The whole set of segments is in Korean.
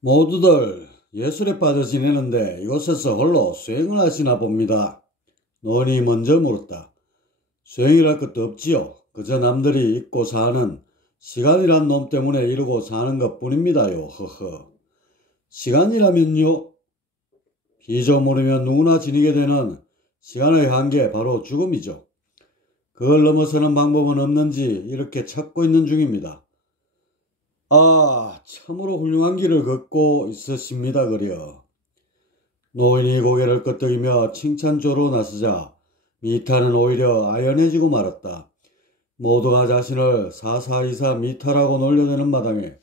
모두들 예술에 빠져 지내는데 이곳에서 홀로 수행을 하시나 봅니다. 노인이 먼저 물었다. 수행이랄 것도 없지요. 그저 남들이 잊고 사는 시간이란 놈 때문에 이러고 사는 것뿐입니다요. 허허. 시간이라면요? 피조물이면 누구나 지니게 되는 시간의 한계, 바로 죽음이죠. 그걸 넘어서는 방법은 없는지 이렇게 찾고 있는 중입니다. 아, 참으로 훌륭한 길을 걷고 있으십니다, 그려. 노인이 고개를 끄덕이며 칭찬조로 나서자 미타는 오히려 아연해지고 말았다. 모두가 자신을 사사이사 미타라고 놀려대는 마당에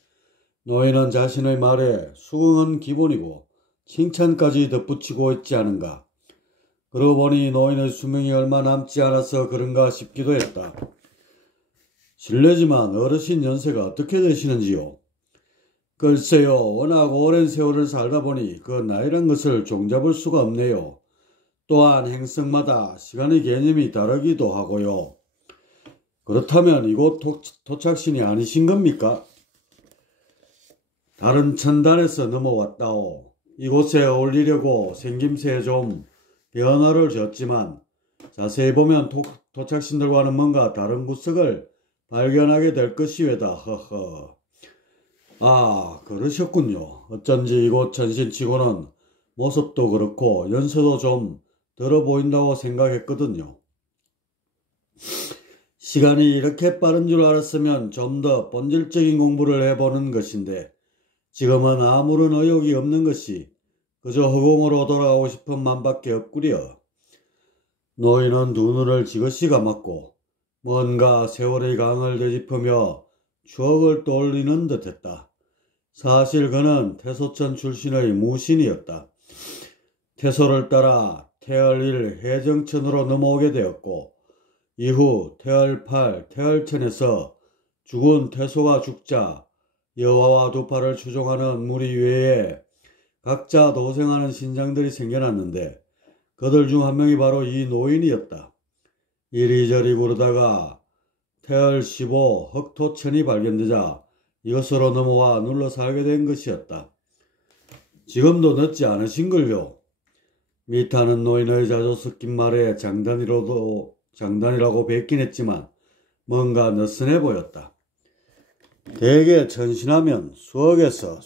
노인은 자신의 말에 수긍은 기본이고 칭찬까지 덧붙이고 있지 않은가. 그러고 보니 노인의 수명이 얼마 남지 않아서 그런가 싶기도 했다. 실례지만 어르신 연세가 어떻게 되시는지요? 글쎄요, 워낙 오랜 세월을 살다 보니 그 나이란 것을 종잡을 수가 없네요. 또한 행성마다 시간의 개념이 다르기도 하고요. 그렇다면 이곳 도착신이 아니신 겁니까? 다른 천단에서 넘어왔다오. 이곳에 어울리려고 생김새에 좀 변화를 줬지만 자세히 보면 도착신들과는 뭔가 다른 구석을 발견하게 될 것이외다. 허허. 아, 그러셨군요. 어쩐지 이곳 전신치고는 모습도 그렇고 연세도 좀 들어 보인다고 생각했거든요. 시간이 이렇게 빠른 줄 알았으면 좀 더 본질적인 공부를 해보는 것인데 지금은 아무런 의욕이 없는 것이 그저 허공으로 돌아가고 싶은 맘밖에 없구려. 노인은 두 눈을 지그시 감았고 뭔가 세월의 강을 되짚으며 추억을 떠올리는 듯했다. 사실 그는 태소천 출신의 무신이었다. 태소를 따라 태얼1 해정천으로 넘어오게 되었고 이후 태얼8 태얼천에서 죽은 태소가 죽자 여화와 두파를 추종하는 무리 외에 각자 도생하는 신장들이 생겨났는데 그들 중 한 명이 바로 이 노인이었다. 이리저리 구르다가 태얼15 흑토천이 발견되자 이것으로 넘어와 눌러 살게 된 것이었다. 지금도 늦지 않으신걸요. 미타는 노인의 자주 섞인 말에 장단이라고 뱉긴 했지만 뭔가 느슨해 보였다. 대개 천신하면 수억에서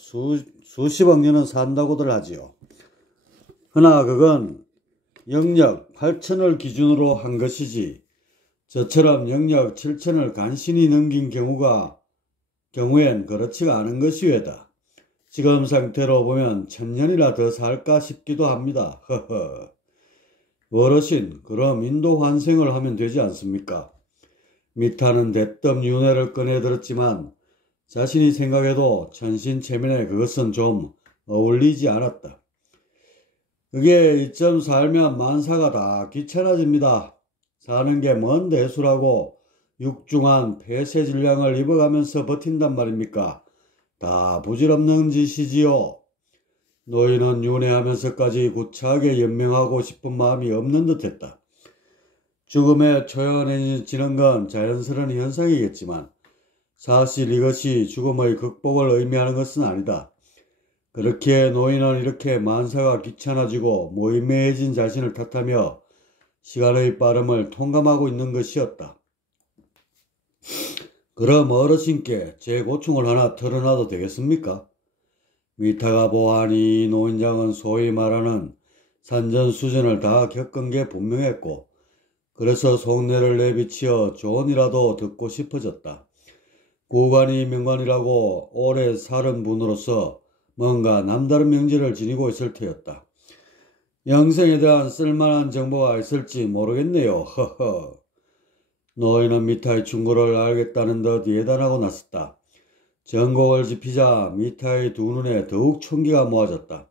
수십억 년은 산다고들 하지요. 허나 그건 영역 8천을 기준으로 한 것이지 저처럼 영역 7천을 간신히 넘긴 경우엔 그렇지가 않은 것이외다. 지금 상태로 보면 1000년이나 더 살까 싶기도 합니다. 허허. 어르신, 그럼 인도 환생을 하면 되지 않습니까? 미타는 대뜸 윤회를 꺼내들었지만 자신이 생각해도 천신체면에 그것은 좀 어울리지 않았다. 그게 이쯤 살면 만사가 다 귀찮아집니다. 사는 게 뭔 대수라고 육중한 폐쇄 질량을 입어가면서 버틴단 말입니까? 다 부질없는 짓이지요. 노인은 윤회하면서까지 구차하게 연명하고 싶은 마음이 없는 듯했다. 죽음에 초연해지는 건 자연스러운 현상이겠지만 사실 이것이 죽음의 극복을 의미하는 것은 아니다. 그렇기에 노인은 이렇게 만사가 귀찮아지고 모이매해진 자신을 탓하며 시간의 빠름을 통감하고 있는 것이었다. 그럼 어르신께 제 고충을 하나 털어놔도 되겠습니까? 미타가 보아하니 노인장은 소위 말하는 산전수전을 다 겪은 게 분명했고 그래서 속내를 내비치어 조언이라도 듣고 싶어졌다. 구관이 명관이라고 오래 살은 분으로서 뭔가 남다른 명제를 지니고 있을 테였다. 영생에 대한 쓸만한 정보가 있을지 모르겠네요. 허허. 노인은 미타의 충고를 알겠다는 듯 예단하고 나섰다. 전곡을 짚이자 미타의 두 눈에 더욱 총기가 모아졌다.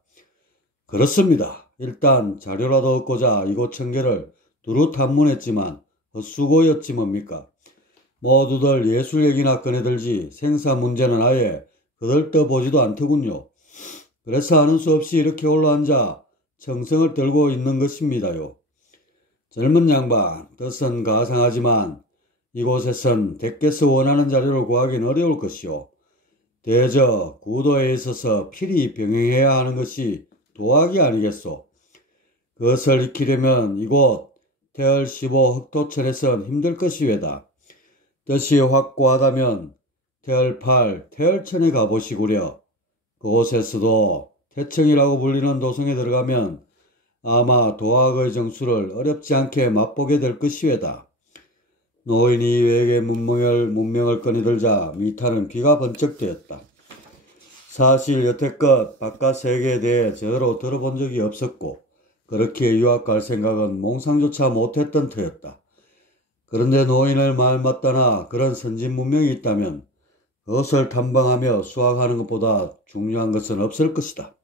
그렇습니다. 일단 자료라도 얻고자 이곳 청계를 두루 탐문했지만 헛수고였지 뭡니까? 모두들 예술 얘기나 꺼내들지 생사 문제는 아예 거들떠보지도 않더군요. 그래서 하는 수 없이 이렇게 올라앉아 청성을 떨고 있는 것입니다요. 젊은 양반, 뜻은 가상하지만 이곳에선 댁께서 원하는 자료를 구하기는 어려울 것이요. 대저 구도에 있어서 필히 병행해야 하는 것이 도학이 아니겠소. 그것을 익히려면 이곳 태열 15 흑토천에선 힘들 것이외다. 뜻이 확고하다면 태열 8 태열천에 가보시구려. 그곳에서도 태청이라고 불리는 도성에 들어가면 아마 도학의 정수를 어렵지 않게 맛보게 될 것이외다. 노인이 외계 문명을 꺼내들자 미타는 귀가 번쩍 뜨였다. 사실 여태껏 바깥 세계에 대해 제대로 들어본 적이 없었고 그렇게 유학 갈 생각은 몽상조차 못했던 터였다. 그런데 노인을 말 맞다나 그런 선진 문명이 있다면 그것을 탐방하며 수학하는 것보다 중요한 것은 없을 것이다.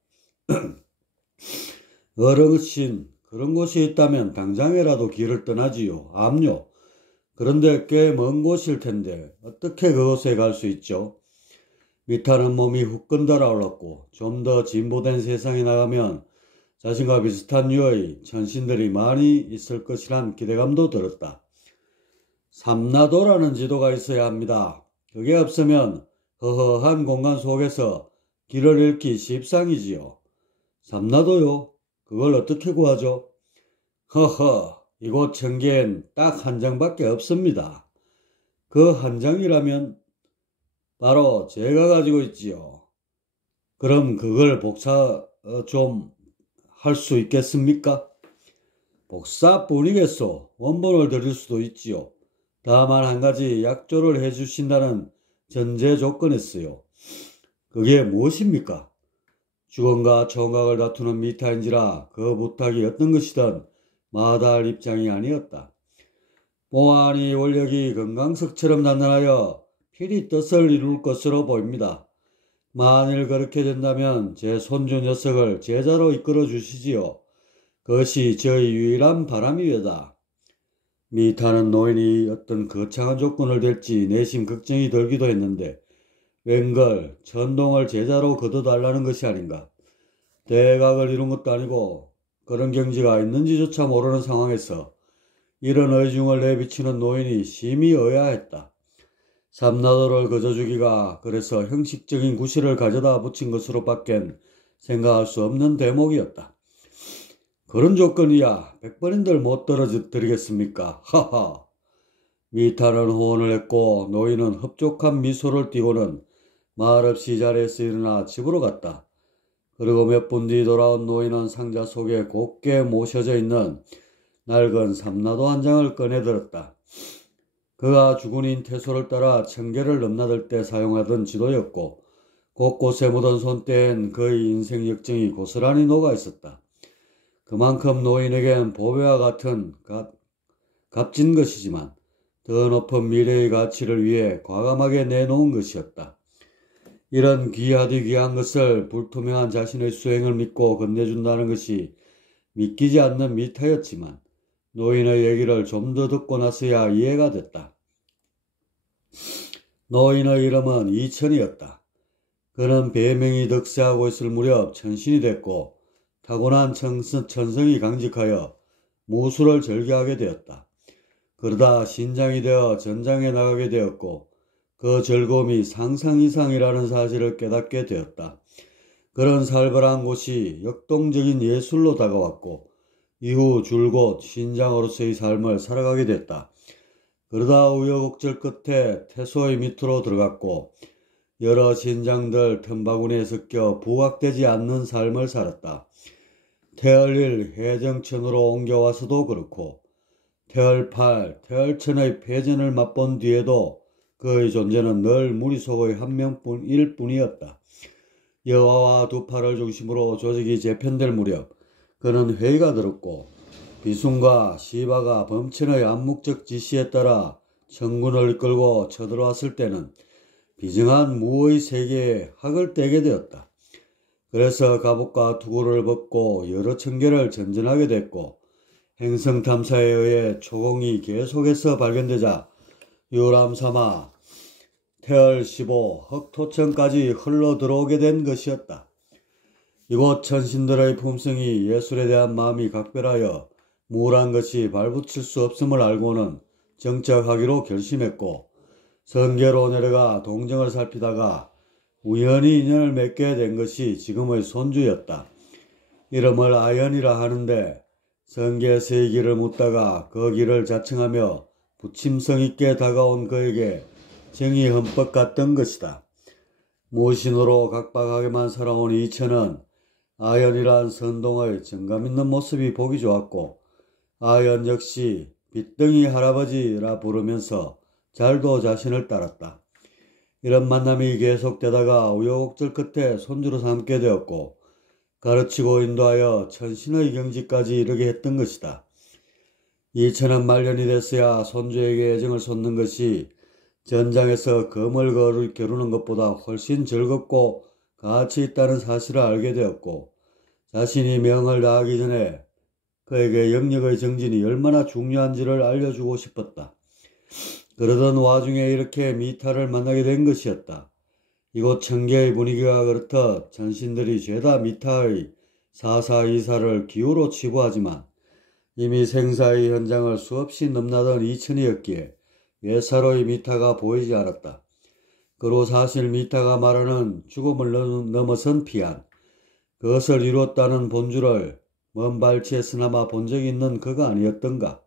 어르신, 그런 곳이 있다면 당장이라도 길을 떠나지요. 암요. 그런데 꽤 먼 곳일 텐데 어떻게 그곳에 갈 수 있죠? 미타는 몸이 후끈 달아올랐고 좀 더 진보된 세상에 나가면 자신과 비슷한 류의 천신들이 많이 있을 것이란 기대감도 들었다. 삼라도라는 지도가 있어야 합니다. 그게 없으면 허허한 공간 속에서 길을 잃기 십상이지요. 삼라도요? 그걸 어떻게 구하죠? 허허, 이곳 천계엔 딱 한 장밖에 없습니다. 그 한 장이라면 바로 제가 가지고 있지요. 그럼 그걸 복사 좀 할 수 있겠습니까? 복사뿐이겠소. 원본을 드릴 수도 있지요. 다만 한 가지 약조를 해주신다는 전제 조건이었어요. 그게 무엇입니까? 주건과 총각을 다투는 미타인지라 그 부탁이 어떤 것이든 마다할 입장이 아니었다. 보아하니 원력이 금강석처럼 단단하여 필히 뜻을 이룰 것으로 보입니다. 만일 그렇게 된다면 제 손주 녀석을 제자로 이끌어 주시지요. 그것이 저의 유일한 바람이외다. 미타는 노인이 어떤 거창한 조건을 댈지 내심 걱정이 들기도 했는데 웬걸 천동을 제자로 거둬달라는 것이 아닌가. 대각을 이룬 것도 아니고 그런 경지가 있는지조차 모르는 상황에서 이런 의중을 내비치는 노인이 심히 의아했다. 삼라도를 거저주기가 그래서 형식적인 구실을 가져다 붙인 것으로 밖엔 생각할 수 없는 대목이었다. 그런 조건이야 100번인들 못 떨어뜨리겠습니까? 하하. 미타는 호언을 했고 노인은 흡족한 미소를 띠고는 말없이 자리에서 일어나 집으로 갔다. 그리고 몇 분 뒤 돌아온 노인은 상자 속에 곱게 모셔져 있는 낡은 삼라도 한 장을 꺼내들었다. 그가 주군인 태소를 따라 청계를 넘나들 때 사용하던 지도였고 곳곳에 묻은 손때엔 그의 인생 역정이 고스란히 녹아 있었다. 그만큼 노인에겐 보배와 같은 값진 것이지만 더 높은 미래의 가치를 위해 과감하게 내놓은 것이었다. 이런 귀하디 귀한 것을 불투명한 자신의 수행을 믿고 건네준다는 것이 믿기지 않는 미타였지만 노인의 얘기를 좀 더 듣고 나서야 이해가 됐다. 노인의 이름은 이천이었다. 그는 배명이 득세하고 있을 무렵 천신이 됐고 타고난 천성이 강직하여 무술을 즐겨하게 되었다. 그러다 신장이 되어 전장에 나가게 되었고 그 즐거움이 상상 이상이라는 사실을 깨닫게 되었다. 그런 살벌한 곳이 역동적인 예술로 다가왔고 이후 줄곧 신장으로서의 삶을 살아가게 됐다. 그러다 우여곡절 끝에 태소의 밑으로 들어갔고 여러 신장들 틈바구니에 섞여 부각되지 않는 삶을 살았다. 태얼1 해정천으로 옮겨와서도 그렇고 태얼8 태얼천의 패전을 맛본 뒤에도 그의 존재는 늘 무리 속의 한 명뿐일 뿐이었다. 여와와 두 팔을 중심으로 조직이 재편될 무렵 그는 회의가 들었고 비순과 시바가 범천의 암묵적 지시에 따라 천군을 이끌고 쳐들어왔을 때는 비정한 무의 세계에 학을 떼게 되었다. 그래서 갑옷과 투구를 벗고 여러 청계를 전전하게 됐고 행성 탐사에 의해 초공이 계속해서 발견되자 유람삼아 태열 15 흑토천까지 흘러 들어오게 된 것이었다. 이곳 천신들의 품성이 예술에 대한 마음이 각별하여 무울한 것이 발붙일 수 없음을 알고는 정착하기로 결심했고 성계로 내려가 동정을 살피다가 우연히 인연을 맺게 된 것이 지금의 손주였다. 이름을 아연이라 하는데 성계에서의 길을 묻다가 그 길을 자청하며 부침성 있게 다가온 그에게 정이 흠뻑 갔던 것이다. 무신으로 각박하게만 살아온 이천은 아연이란 선동의 정감 있는 모습이 보기 좋았고 아연 역시 빗덩이 할아버지라 부르면서 잘도 자신을 따랐다. 이런 만남이 계속되다가 우여곡절 끝에 손주로 삼게 되었고 가르치고 인도하여 천신의 경지까지 이르게 했던 것이다. 이천은 말년이 됐어야 손주에게 애정을 쏟는 것이 전장에서 검을 겨루는 것보다 훨씬 즐겁고 가치 있다는 사실을 알게 되었고 자신이 명을 다하기 전에 그에게 영역의 정진이 얼마나 중요한지를 알려주고 싶었다. 그러던 와중에 이렇게 미타를 만나게 된 것이었다. 이곳 청계의 분위기가 그렇듯 전신들이 죄다 미타의 사사이사를 기호로 치부하지만 이미 생사의 현장을 수없이 넘나던 이천이었기에 예사로이 미타가 보이지 않았다. 그로 사실 미타가 말하는 죽음을 넘어선 피안, 그것을 이루었다는 본주를 먼 발치에서나마 본 적이 있는 그가 아니었던가.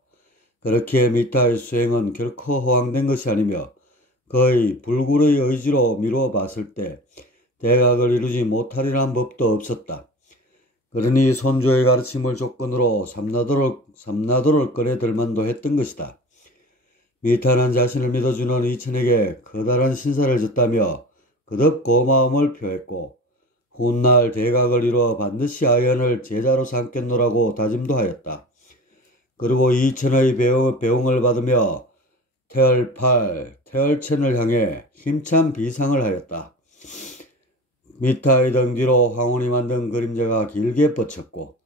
그렇기에 미타의 수행은 결코 허황된 것이 아니며 거의 불굴의 의지로 미루어 봤을 때 대각을 이루지 못하리란 법도 없었다. 그러니 손주의 가르침을 조건으로 삼나도를 꺼내 들만도 했던 것이다. 미타는 자신을 믿어주는 이천에게 커다란 신사를 졌다며 거듭 고마움을 표했고 훗날 대각을 이루어 반드시 아연을 제자로 삼겠노라고 다짐도 하였다. 그리고 이천의 배웅을 받으며 태얼천을 향해 힘찬 비상을 하였다. 미타의 등 뒤로 황혼이 만든 그림자가 길게 뻗쳤고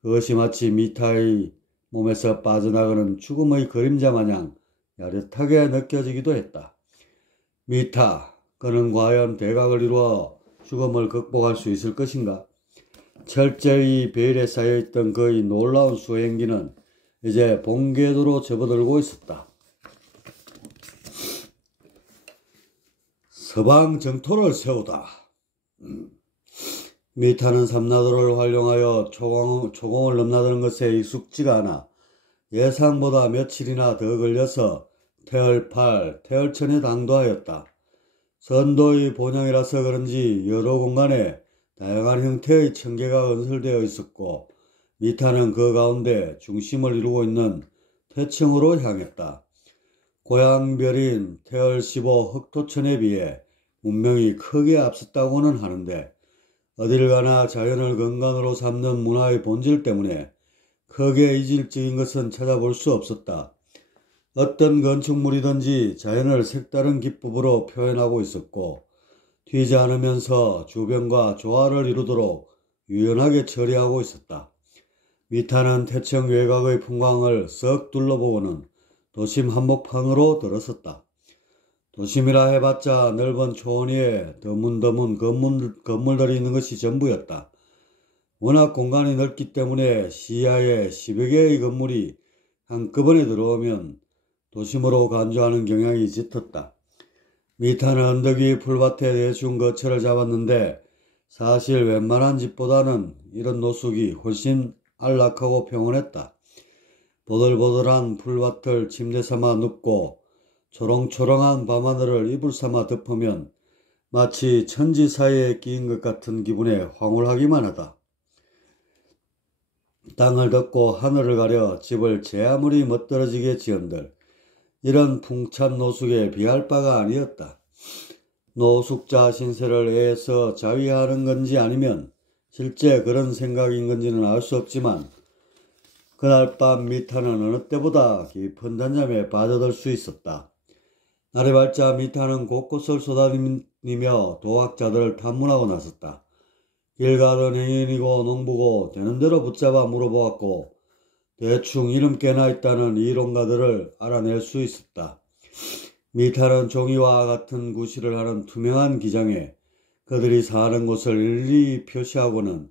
그것이 마치 미타의 몸에서 빠져나가는 죽음의 그림자 마냥 야릇하게 느껴지기도 했다. 미타, 그는 과연 대각을 이루어 죽음을 극복할 수 있을 것인가? 철저히 베일에 쌓여있던 그의 놀라운 수행기는 이제 본궤도로 접어들고 있었다. 서방 정토를 세우다. 미타는 삼나도를 활용하여 초공을 넘나드는 것에 익숙지가 않아 예상보다 며칠이나 더 걸려서 태얼천에 당도하였다. 선도의 본향이라서 그런지 여러 공간에 다양한 형태의 청계가 건설되어 있었고 미타는 그 가운데 중심을 이루고 있는 태층으로 향했다. 고향별인 태얼15 흑토천에 비해 문명이 크게 앞섰다고는 하는데 어딜 가나 자연을 근간으로 삼는 문화의 본질 때문에 크게 이질적인 것은 찾아볼 수 없었다. 어떤 건축물이든지 자연을 색다른 기법으로 표현하고 있었고 튀지 않으면서 주변과 조화를 이루도록 유연하게 처리하고 있었다. 미타는 태청 외곽의 풍광을 썩 둘러보고는 도심 한복판으로 들어섰다. 도심이라 해봤자 넓은 초원 위에 드문드문 건물들이 있는 것이 전부였다. 워낙 공간이 넓기 때문에 시야에 10여 개의 건물이 한꺼번에 들어오면 도심으로 간주하는 경향이 짙었다. 미타는 언덕 위 풀밭에 대충 거처를 잡았는데 사실 웬만한 집보다는 이런 노숙이 훨씬 안락하고 평온했다. 보들보들한 풀밭을 침대 삼아 눕고 초롱초롱한 밤하늘을 이불 삼아 덮으면 마치 천지 사이에 끼인 것 같은 기분에 황홀하기만 하다. 땅을 덮고 하늘을 가려 집을 제 아무리 멋들어지게 지은들 이런 풍찬 노숙에 비할 바가 아니었다. 노숙자 신세를 애해서 자위하는 건지 아니면 실제 그런 생각인 건지는 알 수 없지만 그날 밤 미타는 어느 때보다 깊은 단잠에 빠져들 수 있었다. 날이 밝자 미타는 곳곳을 쏘다니며 도학자들을 탐문하고 나섰다. 길 가던 행인이고 농부고 되는 대로 붙잡아 물어보았고 대충 이름 깨나 있다는 이론가들을 알아낼 수 있었다. 미타는 종이와 같은 구실을 하는 투명한 기장에 그들이 사는 곳을 일일이 표시하고는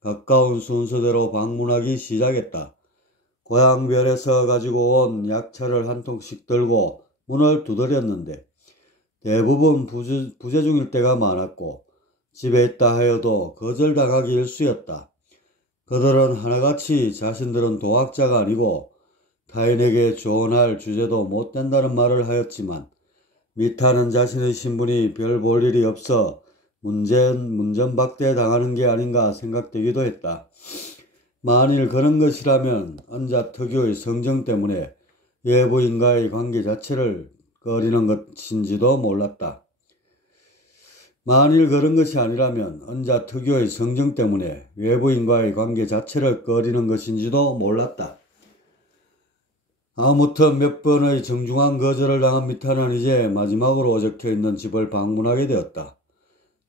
가까운 순서대로 방문하기 시작했다. 고향별에서 가지고 온 약차를 한 통씩 들고 문을 두드렸는데 대부분 부재 중일 때가 많았고 집에 있다 하여도 거절당하기 일쑤였다. 그들은 하나같이 자신들은 도학자가 아니고 타인에게 조언할 주제도 못 된다는 말을 하였지만 미타는 자신의 신분이 별 볼 일이 없어 문전박대 당하는 게 아닌가 생각되기도 했다. 만일 그런 것이라면 언자 특유의 성정 때문에 외부인과의 관계 자체를 꺼리는 것인지도 몰랐다. 만일 그런 것이 아니라면 언자 특유의 성정 때문에 외부인과의 관계 자체를 꺼리는 것인지도 몰랐다. 아무튼 몇 번의 정중한 거절을 당한 미타는 이제 마지막으로 적혀있는 집을 방문하게 되었다.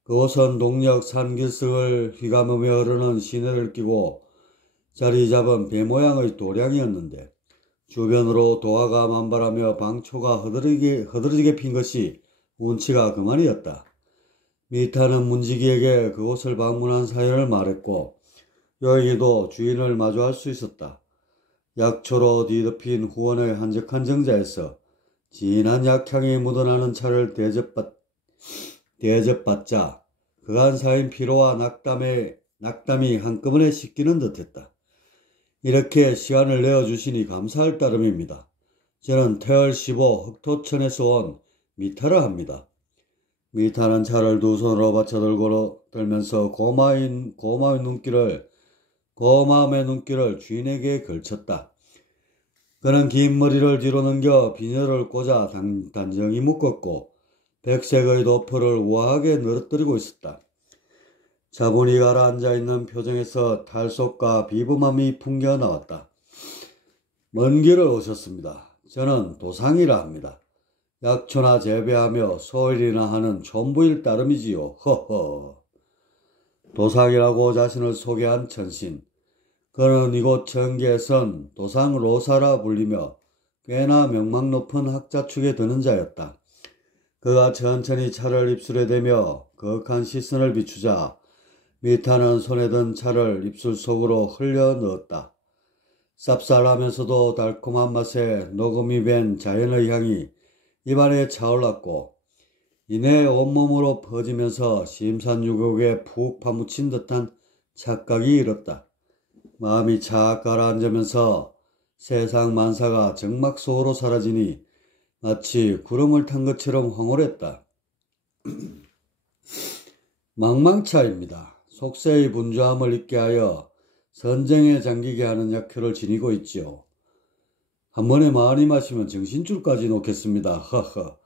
그곳은 동력 산길석을 휘감으며 흐르는 시내를 끼고 자리 잡은 배 모양의 도량이었는데 주변으로 도화가 만발하며 방초가 허드러지게 핀 것이 운치가 그만이었다. 미타는 문지기에게 그곳을 방문한 사연을 말했고 여행이도 주인을 마주할 수 있었다. 약초로 뒤덮인 후원의 한적한 정자에서 진한 약향이 묻어나는 차를 대접받자 그간 쌓인 피로와 낙담이 한꺼번에 씻기는 듯했다. 이렇게 시간을 내어주시니 감사할 따름입니다. 저는 태월 15 흑토천에서 온 미타라 합니다. 미타는 차를 두 손으로 받쳐들면서 고마움의 눈길을 주인에게 걸쳤다. 그는 긴 머리를 뒤로 넘겨 비녀를 꽂아 단정히 묶었고 백색의 도포를 우아하게 늘어뜨리고 있었다. 차분히 가라앉아 있는 표정에서 탈속과 비범함이 풍겨 나왔다. 먼 길을 오셨습니다. 저는 도상이라 합니다. 약초나 재배하며 소일이나 하는 촌부일 따름이지요. 허허. 도상이라고 자신을 소개한 천신. 그는 이곳 정계에선 도상 로사라 불리며 꽤나 명망 높은 학자축에 드는 자였다. 그가 천천히 차를 입술에 대며 거악한 시선을 비추자 미타는 손에 든 차를 입술 속으로 흘려 넣었다. 쌉쌀하면서도 달콤한 맛에 녹음이 밴 자연의 향이 입안에 차올랐고 이내 온몸으로 퍼지면서 심산유곡에 푹 파묻힌 듯한 착각이 일었다. 마음이 착 가라앉으면서 세상 만사가 정막 속으로 사라지니 마치 구름을 탄 것처럼 황홀했다. 망망차입니다. 속세의 분주함을 잊게 하여 선정에 잠기게 하는 약효를 지니고 있지요. 한 번에 많이 마시면 정신줄까지 놓겠습니다. 허허.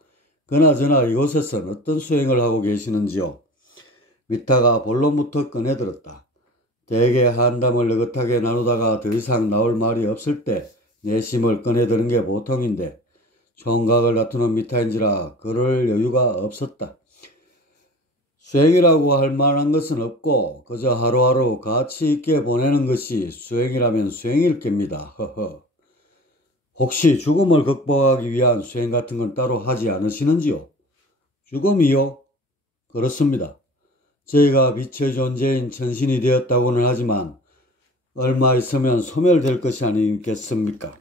그나저나 이곳에선 어떤 수행을 하고 계시는지요? 미타가 본론부터 꺼내들었다. 대개 한담을 느긋하게 나누다가 더 이상 나올 말이 없을 때 내심을 꺼내드는 게 보통인데 총각을 다투는 미타인지라 그럴 여유가 없었다. 수행이라고 할 만한 것은 없고 그저 하루하루 가치 있게 보내는 것이 수행이라면 수행일 겁니다. 허허. 혹시 죽음을 극복하기 위한 수행 같은 건 따로 하지 않으시는지요? 죽음이요? 그렇습니다. 저희가 빛의 존재인 천신이 되었다고는 하지만 얼마 있으면 소멸될 것이 아니겠습니까?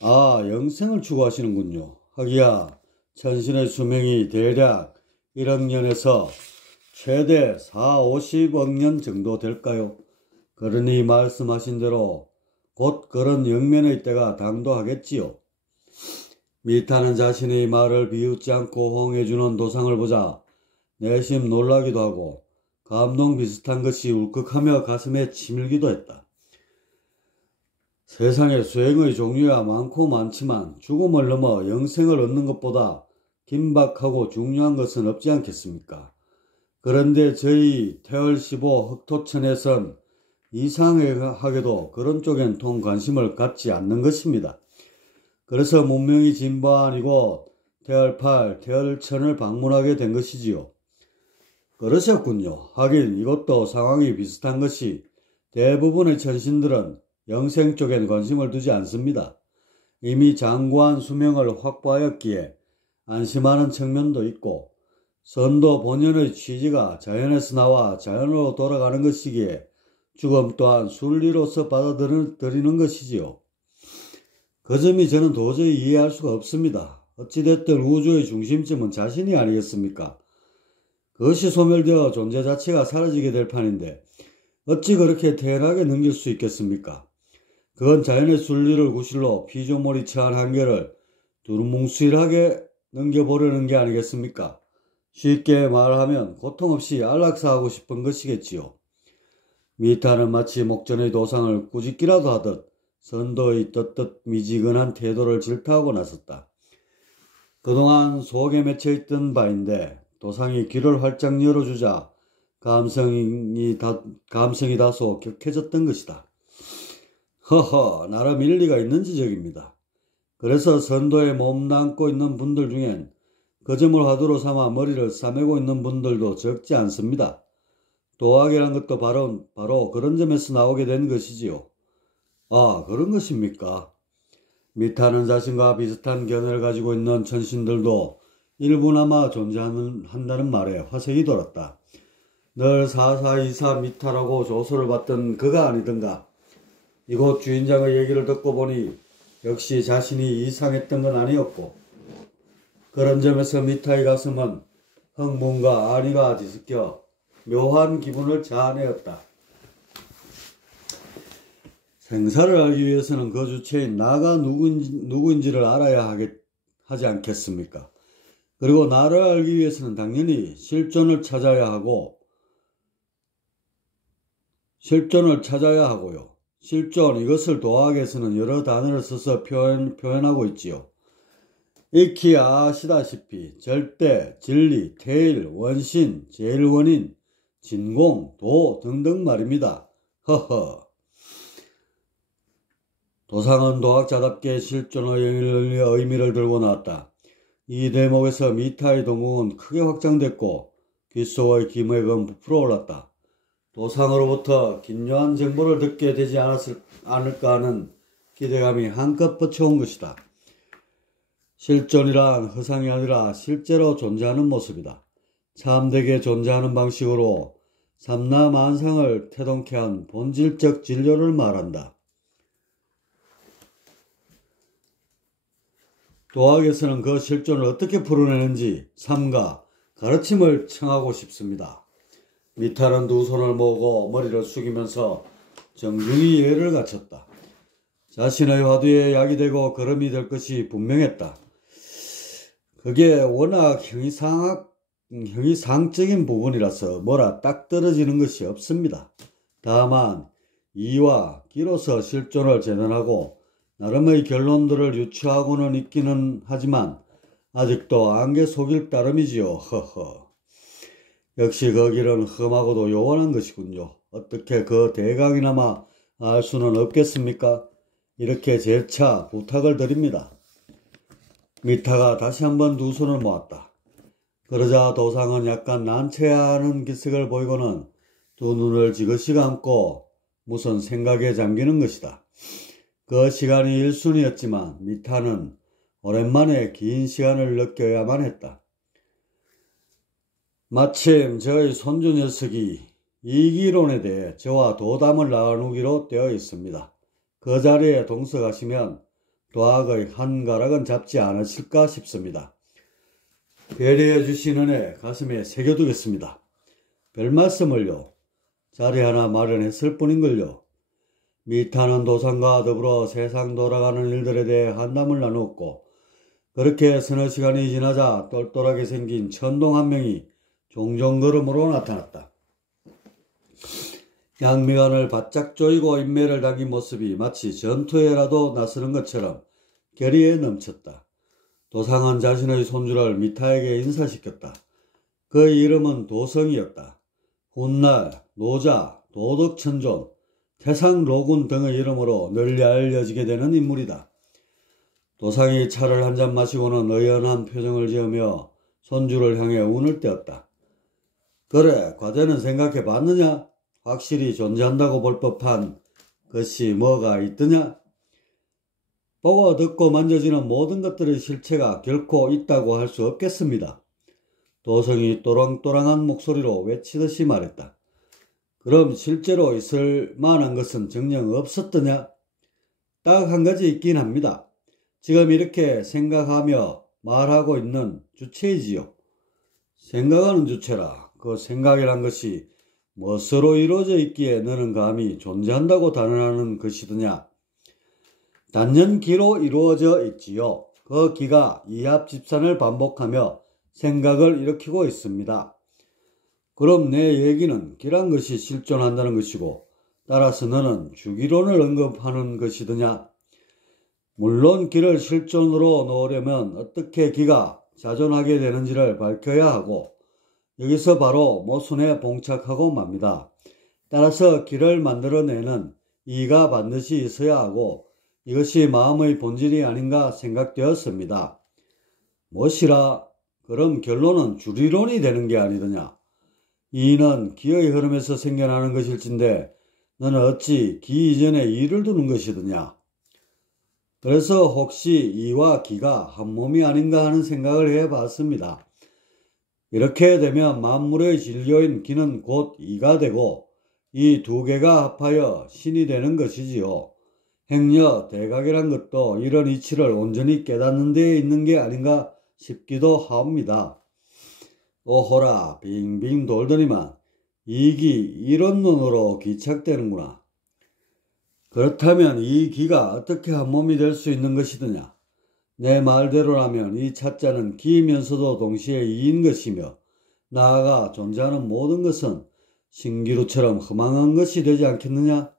아, 영생을 추구하시는군요. 하기야 천신의 수명이 대략 1억 년에서 최대 4, 50억 년 정도 될까요? 그러니 말씀하신 대로 곧 그런 영면의 때가 당도하겠지요. 미타는 자신의 말을 비웃지 않고 호응해주는 도상을 보자 내심 놀라기도 하고 감동 비슷한 것이 울컥하며 가슴에 치밀기도 했다. 세상에 수행의 종류야 많고 많지만 죽음을 넘어 영생을 얻는 것보다 긴박하고 중요한 것은 없지 않겠습니까? 그런데 저희 태월 15 흑토천에선 이상하게도 그런 쪽엔 통 관심을 갖지 않는 것입니다. 그래서 문명이 진보한 이곳 태월 8, 태월천을 방문하게 된 것이지요. 그러셨군요. 하긴 이것도 상황이 비슷한 것이 대부분의 천신들은 영생 쪽엔 관심을 두지 않습니다. 이미 장구한 수명을 확보하였기에 안심하는 측면도 있고 선도 본연의 취지가 자연에서 나와 자연으로 돌아가는 것이기에 죽음 또한 순리로서 받아들이는 것이지요. 그 점이 저는 도저히 이해할 수가 없습니다. 어찌됐든 우주의 중심점은 자신이 아니겠습니까? 그것이 소멸되어 존재 자체가 사라지게 될 판인데 어찌 그렇게 태연하게 넘길 수 있겠습니까? 그건 자연의 순리를 구실로 피조물이 처한 한계를 두루뭉술하게 넘겨보려는 게 아니겠습니까? 쉽게 말하면 고통 없이 안락사하고 싶은 것이겠지요. 미타는 마치 목전의 도상을 꾸짖기라도 하듯 선도의 떳떳 미지근한 태도를 질타하고 나섰다. 그동안 속에 맺혀있던 바인데 도상이 귀를 활짝 열어주자 감성이 다소 격해졌던 것이다. 허허, 나름 일리가 있는 지적입니다. 그래서 선도에 몸담고 있는 분들 중엔 그 점을 화두로 삼아 머리를 싸매고 있는 분들도 적지 않습니다. 도학이란 것도 바로 그런 점에서 나오게 된 것이지요. 아, 그런 것입니까? 미타는 자신과 비슷한 견해를 가지고 있는 천신들도 일부나마 존재한다는 말에 화색이 돌았다. 늘 4424 미타라고 조소를 받던 그가 아니던가. 이곳 주인장의 얘기를 듣고 보니 역시 자신이 이상했던 건 아니었고 그런 점에서 미타의 가슴은 흥분과 안위가 뒤섞여 묘한 기분을 자아내었다. 생사를 알기 위해서는 그 주체인 나가 누구인지를 알아야 하지 않겠습니까? 그리고 나를 알기 위해서는 당연히 실존을 찾아야 하고요. 실존, 이것을 도학에서는 여러 단어를 써서 표현하고 있지요. 익히 아시다시피 절대, 진리, 태일, 원신, 제일원인, 진공, 도 등등 말입니다. 허허. 도상은 도학자답게 실존의 의미를 들고 나왔다. 이 대목에서 미타의 동공은 크게 확장됐고 귓속의 기맥은 부풀어 올랐다. 도상으로부터 긴요한 정보를 듣게 되지 않을까 하는 기대감이 한껏 뻗쳐온 것이다. 실존이란 허상이 아니라 실제로 존재하는 모습이다. 참되게 존재하는 방식으로 삼라만상을 태동케 한 본질적 진료를 말한다. 도학에서는 그 실존을 어떻게 풀어내는지 삼가 가르침을 청하고 싶습니다. 미타는 두 손을 모으고 머리를 숙이면서 정중히 예를 갖췄다. 자신의 화두에 약이 되고 걸음이 될 것이 분명했다. 그게 워낙 형이상적인 부분이라서 뭐라 딱 떨어지는 것이 없습니다. 다만 이와 기로서 실존을 재단하고 나름의 결론들을 유추하고는 있기는 하지만 아직도 안개 속일 따름이지요. 허허. 역시 그 길은 험하고도 요원한 것이군요. 어떻게 그 대강이나마 알 수는 없겠습니까? 이렇게 재차 부탁을 드립니다. 미타가 다시 한번 두 손을 모았다. 그러자 도상은 약간 난처해하는 기색을 보이고는 두 눈을 지그시 감고 무슨 생각에 잠기는 것이다. 그 시간이 일순이었지만 미타는 오랜만에 긴 시간을 느껴야만 했다. 마침 저의 손주 녀석이 이기론에 대해 저와 도담을 나누기로 되어 있습니다. 그 자리에 동석하시면 도학의 한 가락은 잡지 않으실까 싶습니다. 배려해 주신 은혜 가슴에 새겨두겠습니다. 별 말씀을요. 자리 하나 마련했을 뿐인걸요. 미타는 도상과 더불어 세상 돌아가는 일들에 대해 한담을 나누었고 그렇게 서너 시간이 지나자 똘똘하게 생긴 천동 한 명이 종종 걸음으로 나타났다. 양미간을 바짝 조이고 인매를 당긴 모습이 마치 전투에라도 나서는 것처럼 결의에 넘쳤다. 도상은 자신의 손주를 미타에게 인사시켰다. 그의 이름은 도성이었다. 훗날, 노자, 도덕천존, 태상로군 등의 이름으로 널리 알려지게 되는 인물이다. 도상이 차를 한 잔 마시고는 의연한 표정을 지으며 손주를 향해 운을 떼었다. 그래, 과제는 생각해 봤느냐? 확실히 존재한다고 볼 법한 것이 뭐가 있더냐? 보고 듣고 만져지는 모든 것들의 실체가 결코 있다고 할 수 없겠습니다. 도성이 또랑또랑한 목소리로 외치듯이 말했다. 그럼 실제로 있을 만한 것은 정녕 없었더냐? 딱 한 가지 있긴 합니다. 지금 이렇게 생각하며 말하고 있는 주체이지요. 생각하는 주체라. 그 생각이란 것이 무엇으로 이루어져 있기에 너는 감히 존재한다고 단언하는 것이더냐. 단연기로 이루어져 있지요. 그 기가 이합집산을 반복하며 생각을 일으키고 있습니다. 그럼 내 얘기는 기란 것이 실존한다는 것이고 따라서 너는 주기론을 언급하는 것이더냐. 물론 기를 실존으로 놓으려면 어떻게 기가 자존하게 되는지를 밝혀야 하고 여기서 바로 모순에 봉착하고 맙니다. 따라서 기를 만들어내는 이가 반드시 있어야 하고 이것이 마음의 본질이 아닌가 생각되었습니다. 무엇이라? 그럼 결론은 주리론이 되는 게 아니더냐. 이는 기의 흐름에서 생겨나는 것일진데 너는 어찌 기 이전에 이를 두는 것이더냐. 그래서 혹시 이와 기가 한 몸이 아닌가 하는 생각을 해봤습니다. 이렇게 되면 만물의 진료인 기는 곧 이가 되고 이 두 개가 합하여 신이 되는 것이지요. 행여 대각이란 것도 이런 이치를 온전히 깨닫는 데에 있는 게 아닌가 싶기도 하옵니다. 오호라 빙빙 돌더니만 이기 이런 논으로 기착되는구나. 그렇다면 이 기가 어떻게 한 몸이 될 수 있는 것이더냐. 내 말대로라면 이 차자는 기이면서도 동시에 이인 것이며 나아가 존재하는 모든 것은 신기루처럼 허망한 것이 되지 않겠느냐?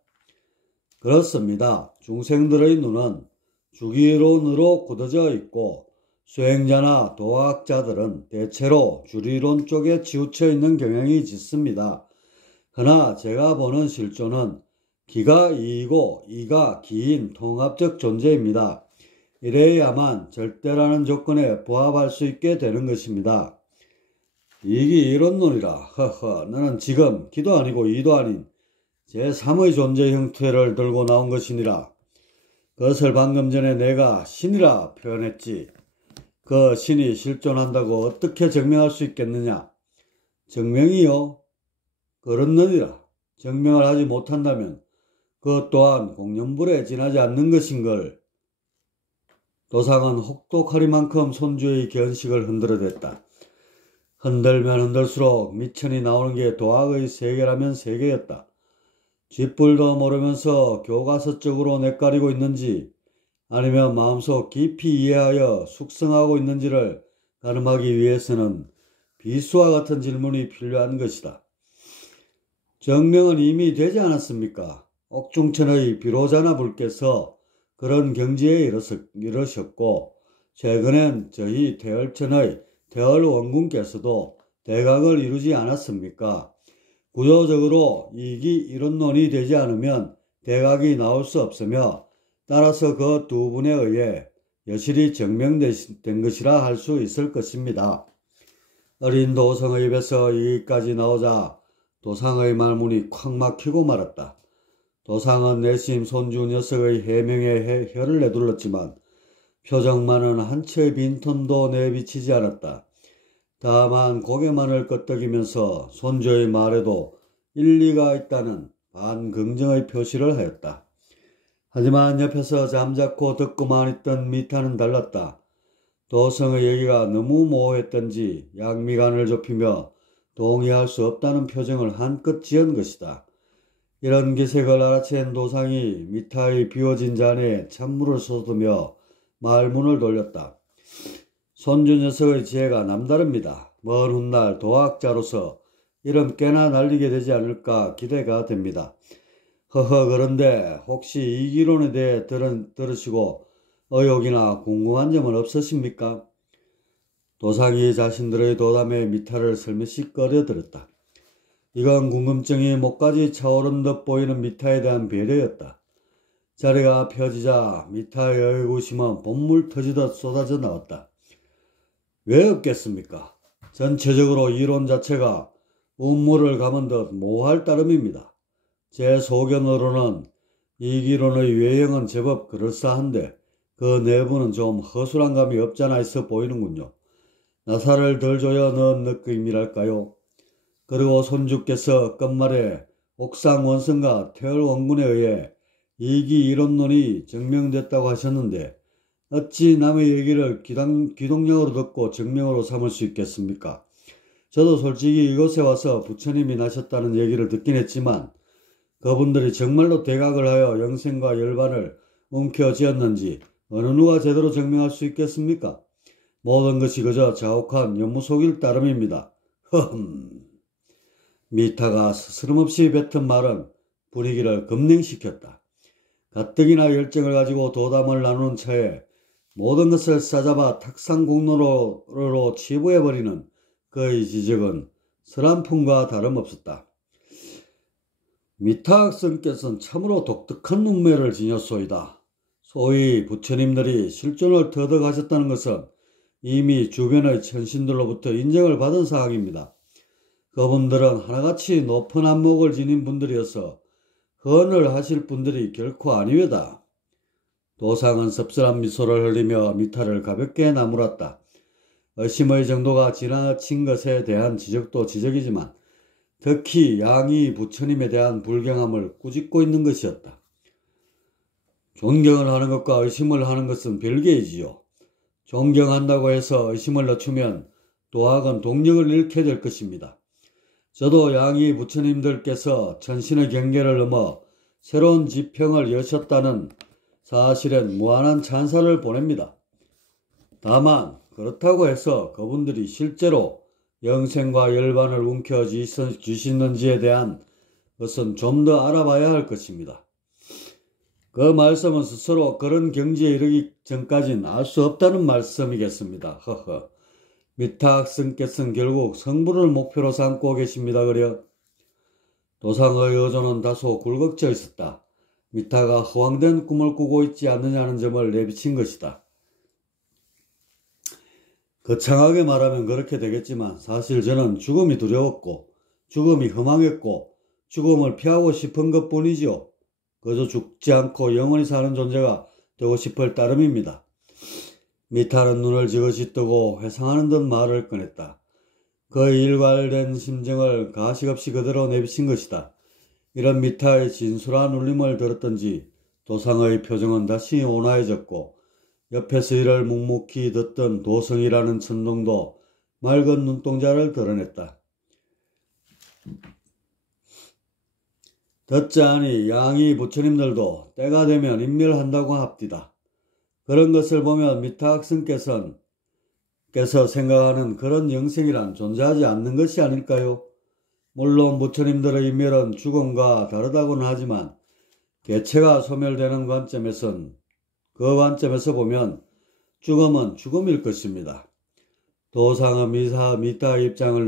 그렇습니다. 중생들의 눈은 주기론으로 굳어져 있고 수행자나 도학자들은 대체로 주리론 쪽에 치우쳐 있는 경향이 짙습니다. 그러나 제가 보는 실존은 기가 이이고 이가 기인 통합적 존재입니다. 이래야만 절대라는 조건에 부합할 수 있게 되는 것입니다. 이기 이론론이라. 허허, 너는 지금 기도 아니고 이도 아닌 제3의 존재 형태를 들고 나온 것이니라. 그것을 방금 전에 내가 신이라 표현했지. 그 신이 실존한다고 어떻게 증명할 수 있겠느냐? 증명이요? 그렇느니라. 증명을 하지 못한다면 그것 또한 공연불에 지나지 않는 것인걸. 도상은 혹독하리만큼 손주의 견식을 흔들어댔다. 흔들면 흔들수록 미천이 나오는 게 도학의 세계라면 세계였다. 쥐뿔도 모르면서 교과서적으로 뇌까리고 있는지 아니면 마음속 깊이 이해하여 숙성하고 있는지를 가늠하기 위해서는 비수와 같은 질문이 필요한 것이다. 정명은 이미 되지 않았습니까? 옥중천의 비로자나불께서 그런 경지에 이르셨고 최근엔 저희 태열천의 태열원군께서도 대각을 이루지 않았습니까? 구조적으로 이기 이론론이 되지 않으면 대각이 나올 수 없으며 따라서 그 두 분에 의해 여실히 증명된 것이라 할 수 있을 것입니다. 어린 도성의 입에서 이기까지 나오자 도상의 말문이 콱 막히고 말았다. 도상은 내심 손주 녀석의 해명에 혀를 내둘렀지만 표정만은 한 채의 빈틈도 내비치지 않았다. 다만 고개만을 끄덕이면서 손주의 말에도 일리가 있다는 반긍정의 표시를 하였다. 하지만 옆에서 잠자코 듣고만 있던 미타는 달랐다. 도성의 얘기가 너무 모호했던지 양미간을 좁히며 동의할 수 없다는 표정을 한껏 지은 것이다. 이런 기색을 알아챈 도상이 미타의 비워진 잔에 찬물을 쏟으며 말문을 돌렸다. 손주 녀석의 지혜가 남다릅니다. 먼 훗날 도학자로서 이름 꽤나 날리게 되지 않을까 기대가 됩니다. 허허, 그런데 혹시 이 기론에 대해 들으시고 의혹이나 궁금한 점은 없으십니까? 도상이 자신들의 도담에 미타를 슬며시 꺼려들었다. 이건 궁금증이 목까지 차오른 듯 보이는 미타에 대한 배려였다. 자리가 펴지자 미타의 의구심은 본물 터지듯 쏟아져 나왔다. 왜 없겠습니까? 전체적으로 이론 자체가 음모를 감은 듯 모호할 따름입니다. 제 소견으로는 이 기론의 외형은 제법 그럴싸한데 그 내부는 좀 허술한 감이 없잖아 있어 보이는군요. 나사를 덜 조여 넣은 느낌이랄까요? 그리고 손주께서 끝말에 옥상 원성과 태열 원군에 의해 이기 이론론이 증명됐다고 하셨는데 어찌 남의 얘기를 귀동냥으로 듣고 정명으로 삼을 수 있겠습니까? 저도 솔직히 이곳에 와서 부처님이 나셨다는 얘기를 듣긴 했지만 그분들이 정말로 대각을 하여 영생과 열반을 움켜쥐었는지 어느 누가 제대로 증명할 수 있겠습니까? 모든 것이 그저 자욱한 연무속일 따름입니다. 허흠. 미타가 스스럼없이 뱉은 말은 분위기를 급냉시켰다. 가뜩이나 열정을 가지고 도담을 나누는 차에 모든 것을 싸잡아 탁상공로로 치부해버리는 그의 지적은 설한풍과 다름없었다. 미타 학생께서는 참으로 독특한 눈매를 지녔소이다. 소위 부처님들이 실존을 터득하셨다는 것은 이미 주변의 천신들로부터 인정을 받은 사항입니다. 그분들은 하나같이 높은 안목을 지닌 분들이어서 헌을 하실 분들이 결코 아니외다. 도상은 섭섭한 미소를 흘리며 미타를 가볍게 나무랐다. 의심의 정도가 지나친 것에 대한 지적도 지적이지만 특히 양이 부처님에 대한 불경함을 꾸짖고 있는 것이었다. 존경을 하는 것과 의심을 하는 것은 별개이지요. 존경한다고 해서 의심을 늦추면 도학은 동력을 잃게 될 것입니다. 저도 양이 부처님들께서 천신의 경계를 넘어 새로운 지평을 여셨다는 사실엔 무한한 찬사를 보냅니다. 다만 그렇다고 해서 그분들이 실제로 영생과 열반을 움켜쥐시는지에 대한 것은 좀 더 알아봐야 할 것입니다. 그 말씀은 스스로 그런 경지에 이르기 전까지는 알 수 없다는 말씀이겠습니다. 허허. 미타 학생께서는 결국 성부를 목표로 삼고 계십니다. 그려. 도상의 어조는 다소 굴곡져 있었다. 미타가 허황된 꿈을 꾸고 있지 않느냐는 점을 내비친 것이다. 거창하게 말하면 그렇게 되겠지만 사실 저는 죽음이 두려웠고 죽음이 허망했고 죽음을 피하고 싶은 것뿐이지요. 그저 죽지 않고 영원히 사는 존재가 되고 싶을 따름입니다. 미타는 눈을 지그시 뜨고 회상하는 듯 말을 꺼냈다. 그의 일괄된 심정을 가식 없이 그대로 내비친 것이다. 이런 미타의 진솔한 울림을 들었던지 도상의 표정은 다시 온화해졌고 옆에서 이를 묵묵히 듣던 도성이라는 천동도 맑은 눈동자를 드러냈다. 듣자하니 양이 부처님들도 때가 되면 인멸한다고 합디다. 그런 것을 보면 미타 학생께서 생각하는 그런 영생이란 존재하지 않는 것이 아닐까요? 물론 부처님들의 인멸은 죽음과 다르다고는 하지만 개체가 소멸되는 그 관점에서 보면 죽음은 죽음일 것입니다. 도상은 미타 입장을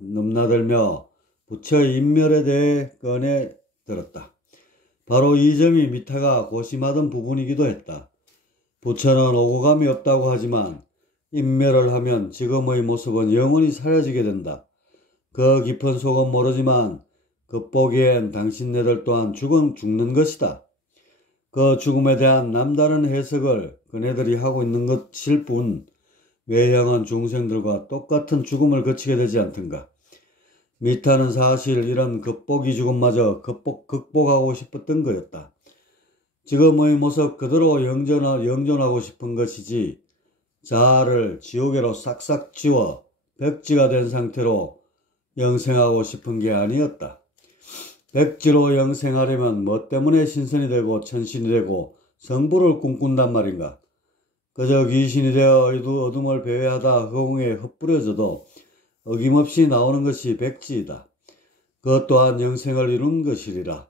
넘나들며 부처의 인멸에 대해 꺼내 들었다. 바로 이 점이 미타가 고심하던 부분이기도 했다. 부처는 오고 감이 없다고 하지만 인멸을 하면 지금의 모습은 영원히 사라지게 된다. 그 깊은 속은 모르지만 겉보기엔 당신네들 또한 죽는 것이다. 그 죽음에 대한 남다른 해석을 그네들이 하고 있는 것일 뿐 외형은 중생들과 똑같은 죽음을 거치게 되지 않던가. 미타는 사실 이런 겉보기 죽음마저 극복하고 싶었던 거였다. 지금의 모습 그대로 영존하고 싶은 것이지 자아를 지옥에로 싹싹 지워 백지가 된 상태로 영생하고 싶은 게 아니었다. 백지로 영생하려면 뭐 때문에 신선이 되고 천신이 되고 성부를 꿈꾼단 말인가. 그저 귀신이 되어 어둠을 배회하다 허공에 흩뿌려져도 어김없이 나오는 것이 백지이다. 그것 또한 영생을 이룬 것이리라.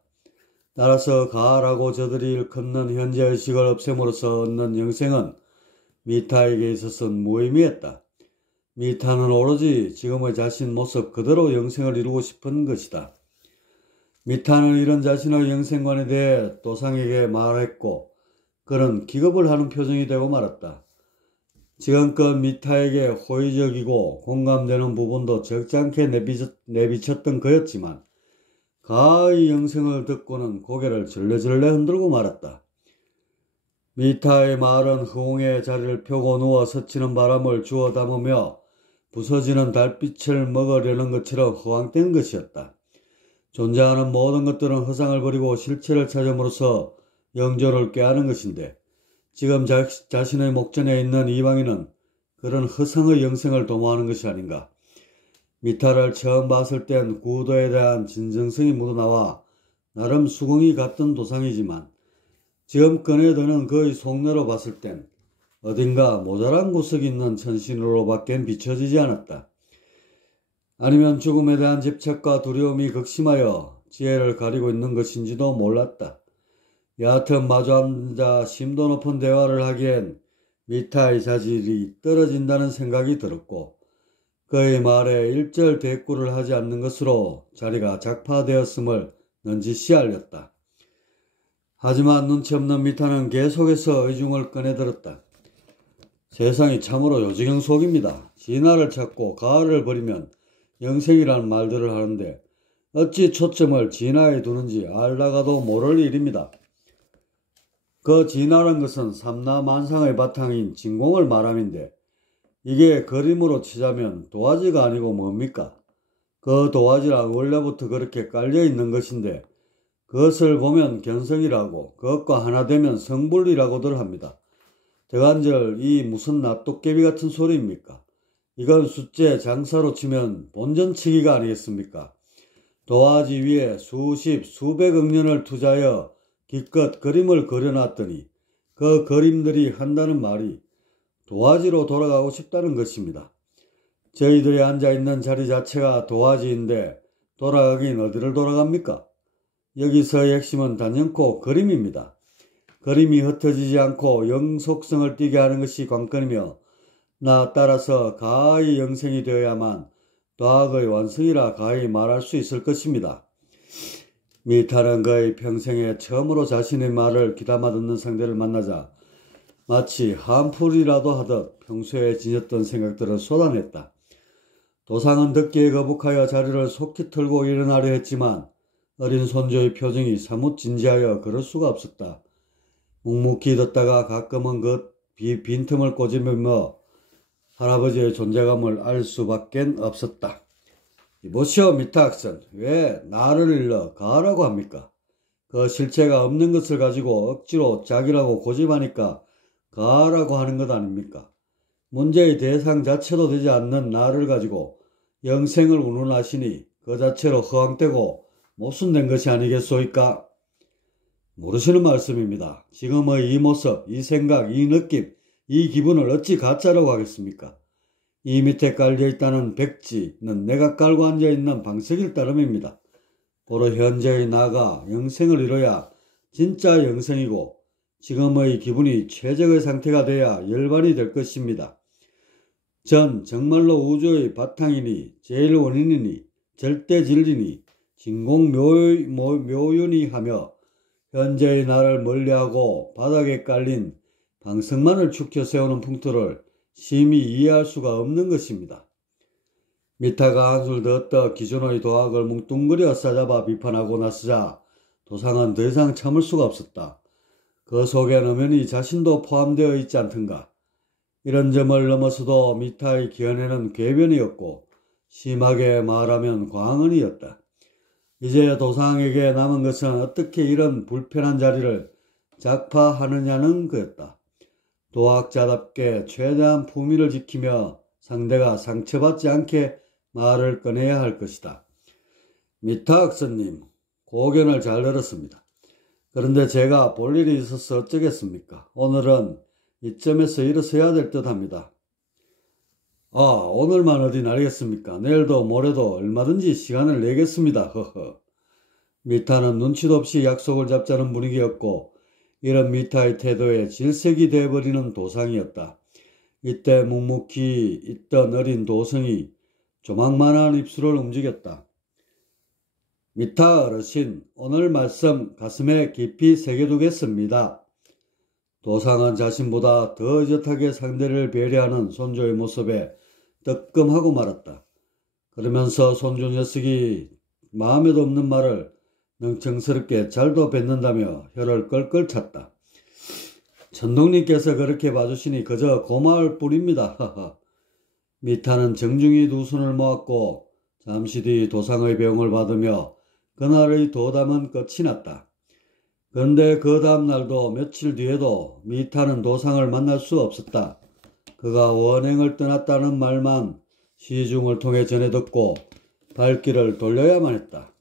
따라서 가라고 저들이 일컫는 현재의식을 없앰으로써 얻는 영생은 미타에게 있어서는 무의미했다. 미타는 오로지 지금의 자신 모습 그대로 영생을 이루고 싶은 것이다. 미타는 이런 자신의 영생관에 대해 도상에게 말했고 그는 기겁을 하는 표정이 되고 말았다. 지금껏 미타에게 호의적이고 공감되는 부분도 적잖게 내비쳤던 그였지만 가의 영생을 듣고는 고개를 절레절레 흔들고 말았다. 미타의 말은 허공에 자리를 펴고 누워 스치는 바람을 주워 담으며 부서지는 달빛을 먹으려는 것처럼 허황된 것이었다. 존재하는 모든 것들은 허상을 버리고 실체를 찾음으로써 영존을 꾀하는 것인데 지금 자신의 목전에 있는 이방인은 그런 허상의 영생을 도모하는 것이 아닌가. 미타를 처음 봤을 땐 구도에 대한 진정성이 묻어나와 나름 수긍이 갔던 도상이지만 지금 꺼내드는 그의 속내로 봤을 땐 어딘가 모자란 구석이 있는 천신으로밖엔 비춰지지 않았다. 아니면 죽음에 대한 집착과 두려움이 극심하여 지혜를 가리고 있는 것인지도 몰랐다. 여하튼 마주 앉아 심도 높은 대화를 하기엔 미타의 자질이 떨어진다는 생각이 들었고 그의 말에 일절 대꾸를 하지 않는 것으로 자리가 작파되었음을 넌지시 알렸다. 하지만 눈치 없는 미타는 계속해서 의중을 꺼내들었다. 세상이 참으로 요지경 속입니다. 진화를 찾고 가을을 버리면 영생이라는 말들을 하는데 어찌 초점을 진화에 두는지 알다가도 모를 일입니다. 그 진화란 것은 삼라만상의 바탕인 진공을 말함인데 이게 그림으로 치자면 도화지가 아니고 뭡니까? 그 도화지란 원래부터 그렇게 깔려있는 것인데 그것을 보면 견성이라고 그것과 하나 되면 성불이라고들 합니다. 대관절 이 무슨 낫도깨비 같은 소리입니까? 이건 숫제 장사로 치면 본전치기가 아니겠습니까? 도화지 위에 수십 수백억 년을 투자하여 기껏 그림을 그려놨더니 그 그림들이 한다는 말이 도화지로 돌아가고 싶다는 것입니다. 저희들이 앉아있는 자리 자체가 도화지인데 돌아가긴 어디를 돌아갑니까? 여기서의 핵심은 단연코 그림입니다. 그림이 흩어지지 않고 영속성을 띠게 하는 것이 관건이며 따라서 가히 영생이 되어야만 도학의 완성이라 가히 말할 수 있을 것입니다. 미타는 그의 평생에 처음으로 자신의 말을 귀담아 듣는 상대를 만나자 마치 한풀이라도 하듯 평소에 지녔던 생각들을 쏟아냈다. 도상은 듣기에 거북하여 자리를 속히 털고 일어나려 했지만 어린 손주의 표정이 사뭇 진지하여 그럴 수가 없었다. 묵묵히 듣다가 가끔은 그 빈틈을 꼬집으며 할아버지의 존재감을 알 수밖엔 없었다. 이보시오 미타 학생, 왜 나를 일러 가라고 합니까? 그 실체가 없는 것을 가지고 억지로 자기라고 고집하니까 가라고 하는 것 아닙니까? 문제의 대상 자체도 되지 않는 나를 가지고 영생을 운운하시니 그 자체로 허황되고 모순된 것이 아니겠소이까? 모르시는 말씀입니다. 지금의 이 모습, 이 생각, 이 느낌, 이 기분을 어찌 가짜라고 하겠습니까? 이 밑에 깔려있다는 백지는 내가 깔고 앉아있는 방석일 따름입니다. 바로 현재의 나가 영생을 이뤄야 진짜 영생이고 지금의 기분이 최적의 상태가 돼야 열반이 될 것입니다. 전 정말로 우주의 바탕이니 제일 원인이니 절대 진리니 진공 묘윤이 하며 현재의 나를 멀리하고 바닥에 깔린 방석만을 축혀 세우는 풍토를 심히 이해할 수가 없는 것입니다. 미타가 한술 더 떠 기존의 도학을 뭉뚱그려 싸잡아 비판하고 나서자 도상은 더 이상 참을 수가 없었다. 그 속엔 엄연히 자신도 포함되어 있지 않던가. 이런 점을 넘어서도 미타의 기현에는 궤변이었고 심하게 말하면 광언이었다. 이제 도상에게 남은 것은 어떻게 이런 불편한 자리를 작파하느냐는 그였다. 도학자답게 최대한 품위를 지키며 상대가 상처받지 않게 말을 꺼내야 할 것이다. 미타 학선님, 고견을 잘 들었습니다. 그런데 제가 볼 일이 있어서 어쩌겠습니까? 오늘은 이점에서 일어서야 될 듯합니다. 오늘만 어디 알겠습니까? 내일도 모레도 얼마든지 시간을 내겠습니다. 허허. 미타는 눈치도 없이 약속을 잡자는 분위기였고 이런 미타의 태도에 질색이 돼버리는 도상이었다. 이때 묵묵히 있던 어린 도성이 조망만한 입술을 움직였다. 미타 어르신, 오늘 말씀 가슴에 깊이 새겨두겠습니다. 도상은 자신보다 더 의젓하게 상대를 배려하는 손주의 모습에 뜨끔하고 말았다. 그러면서 손주 녀석이 마음에도 없는 말을 능청스럽게 잘도 뱉는다며 혀를 끌끌 찼다. 천동님께서 그렇게 봐주시니 그저 고마울 뿐입니다. 미타는 정중히 두 손을 모았고 잠시 뒤 도상의 배웅을 받으며 그날의 도담은 끝이 났다. 그런데 그 다음날도 며칠 뒤에도 미타는 도상을 만날 수 없었다. 그가 원행을 떠났다는 말만 시중을 통해 전해 듣고 발길을 돌려야만 했다.